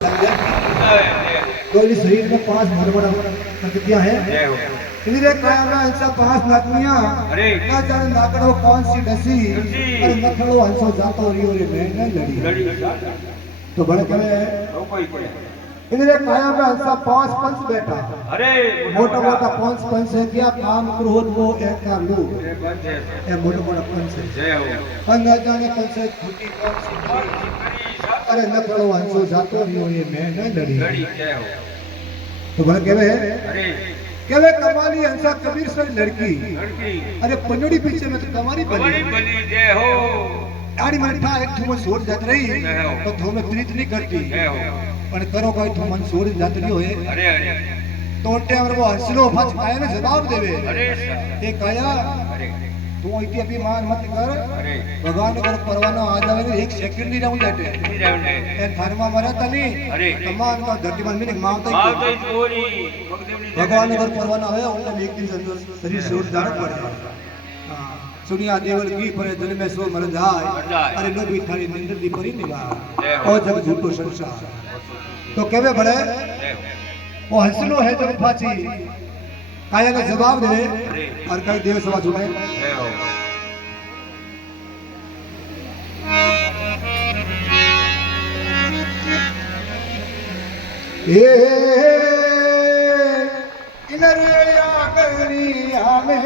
तो इस शरीर में 5 बड़ा प्रकृतियां हैं। इधर काया में ऐसा 5 नाकनियां ना जाने नाकड़ो कौन सी डसी और नखड़ो हंसो जातो रियो रे मैं लड़ी। तो बड़े कहे इधर काया में ऐसा 5 पंच बैठा। मोटा मोटा 5 पंच है क्या काम क्रोध वो एक का लो ये मोटा मोटा पंच है। पंच जाने पंच है झूठी कौन सी अरे नखड़ो हंसो जातो रियो रे मैं लड़ी। तो बड़े कहे कमाली हंसा कबीर से लड़की अरे पन्नड़ी पीछे में तो कमाली बनी जय हो आड़ी मरठा एक ठुमन छोड़ जात रही तो थोमे प्रीत नहीं करती पर करो कोई ठुमन छोड़ जात रही होए तो टेवर वो हंसलो फच काया ने जवाब देवे ये काया तू इतनी अभिमान मत कर भगवान अगर परवाना आ जावे एक सेकंड नहीं रहूं जाते ए धर्मा मरे तनी तमाम का धरती मन में मावता ही भगवान अगर परवाना होया उनका एक दिन शरीर छोड़ जाना पड़ेगा। हां सुनिया देवल की पर जल में सो मर जाए अरे नबी थारी निंदर दी परी निगाह ओ जग झूठो संसार। तो कहवे बड़े वो हंसलो है जब फाची काया का जवाब दे और कई देव सभा सुनाए ए इनरे या करनी हमें